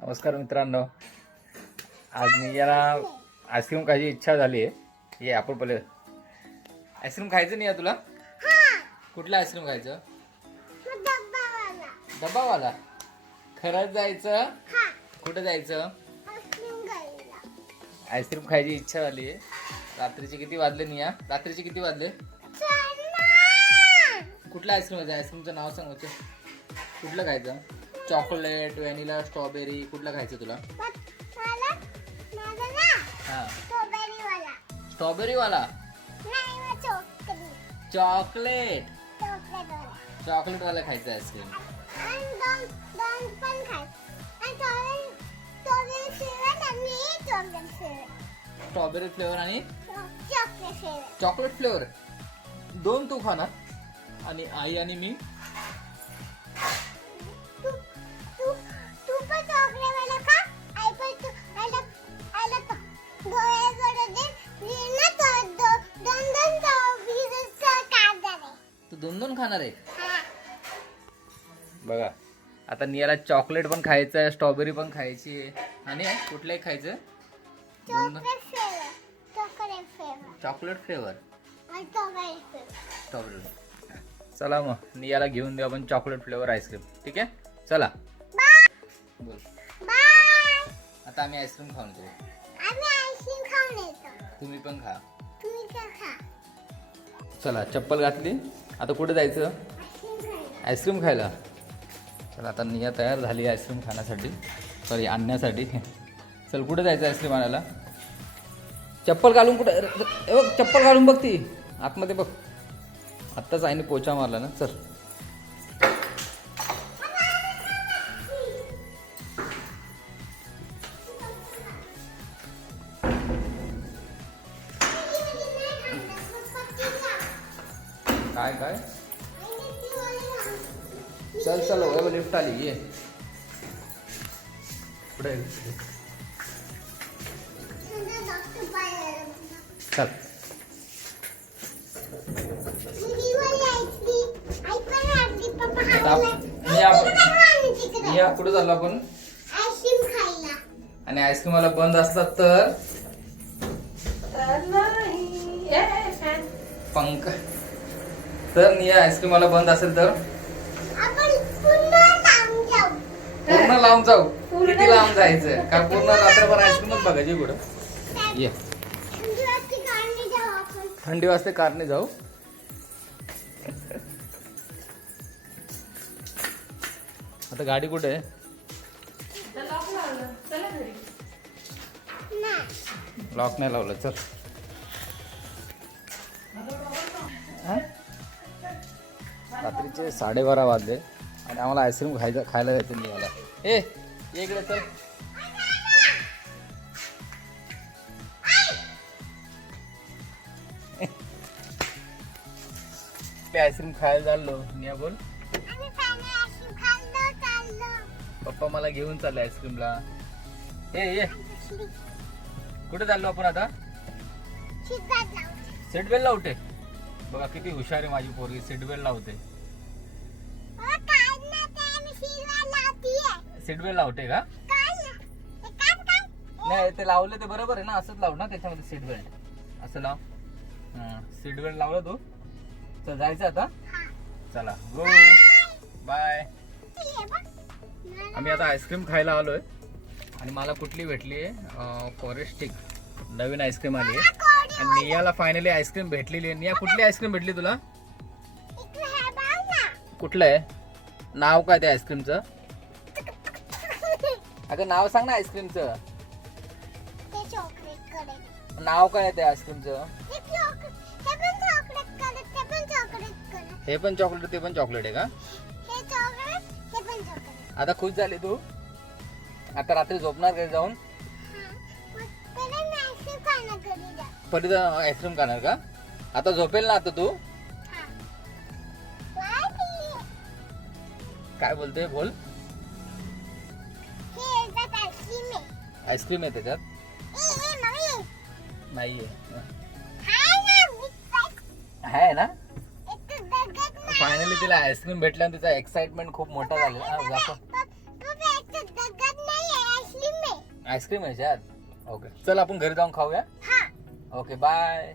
नमस्कार मित्रांनो, आज मी याला आईस्क्रीम खायची इच्छा झाली आहे. ये आपण पहिले आईस्क्रीम खायचं नाही आहे तुला? कुठला आईस्क्रीम खायचं? डब्बावाला. खरंच जायचं? कुठं जायचं? आईस्क्रीम खायची इच्छा झाली आहे. रात्रीचे किती वाजले नाही या? रात्रीचे किती वाजले? कुठला आईस्क्रीम खायचं? आईस्क्रीमचं नाव सांग. कुठलं खायचं? चॉकलेट, व्हॅनिला, स्ट्रॉबेरी, कुठला खायचं तुला? स्ट्रॉबेरी वाला. चॉकलेट वाला खायचं आईस्क्रीम. स्ट्रॉबेरी फ्लेवर आणि चॉकलेट फ्लेवर दोन तू खाणार आणि आई आणि मी. तू दोन दोन खाणार आहे बघा. आता नियाला चॉकलेट पण खायचं आहे, स्ट्रॉबेरी पण खायची आहे आणि कुठलंही खायचं. Chocolate flavour. स्ट्रॉबेरी. चला मग नियाला घेऊन देऊ आपण चॉकलेट फ्लेवर आईस्क्रीम. ठीक आहे, चला. बोल. आता आम्ही आईस्क्रीम खाऊन येतो. तुम्ही पण खा. चला, चप्पल घातली. आता कुठे जायचं? आईस्क्रीम खायला. चला, आता निया तयार झाली आईस्क्रीम खाण्यासाठी, सॉरी आणण्यासाठी. चल, कुठे जायचं आईस्क्रीम आणायला? चप्पल घालून कुठे बघ, चप्पल घालून बघ, ती आतमध्ये बघ. आत्ताच आईने पोचा मारला ना. चल. काय काय? चल चल, लिफ्ट आली. ये पुढे. चल. या कुठे चाललो आपण? आईस्क्रीम खायला. आणि आईस्क्रीम वाला बंद असतात तर पंख. तर निया आईस्क्रीम वाला बंद असेल तर पूर्ण लांब जाऊ. किती लांब जायचं? का पूर्ण रात्रभर आईस्क्रीमच बघायची कुठं? ये. थंडी वाजते, कारने जाऊ. आता गाडी कुठे आहे? लॉक नाही लावलं. चल. रात्रीचे 12:30 वाजले आणि आम्हाला आईस्क्रीम खायला जायचं निघाला. ए इकडे चल. मी आईस्क्रीम खायला चाललो. निया बोल. पप्पा मला घेऊन चालले आईस्क्रीमला. ये कुठे चाललो आपण आता? सीट बेल्ट लावते. बघा किती हुशार आहे माझी पोरगी. सीट बेल्ट लावते. सीट बेल्ट लावते का? नाही, ते लावलं ते बरोबर आहे ना. असंच लाव ना त्याच्यामध्ये सीट बेल्ट. असं लाव. सीट बेल्ट लावलं तू. चल, जायचं आता. चला, गो बाय. आम्ही आता आईस्क्रीम खायला आलोय आणि मला कुठली भेटली आहे? फॉरेस्ट स्टिक नवीन आईस्क्रीम आली आहे. आणि नियाला फायनली आईस्क्रीम भेटलेली आहे. निया, कुठली आईस्क्रीम भेटली तुला? कुठलं आहे? नाव काय त्या आईस्क्रीमचं? अगं नाव सांग ना आईस्क्रीमचं. नाव काय आहे त्या आईस्क्रीमचं? हे पण चॉकलेट, ते पण चॉकलेट आहे का? आता खुश झाली तू? आता रात्री झोपणार घरी जाऊन? परत आईस्क्रीम खाणार का? आता झोपेल ना आता तू? काय बोलते? बोल. आईस्क्रीम आहे त्याच्यात? नाहीये. आहे ना. फायनली तिला आईस्क्रीम भेटल्यानंतर तिचा एक्साइटमेंट खूप मोठा झाला. आईस्क्रीम आहे याच्यात. ओके चल आपण घरी जाऊन खाऊया. Okay bye.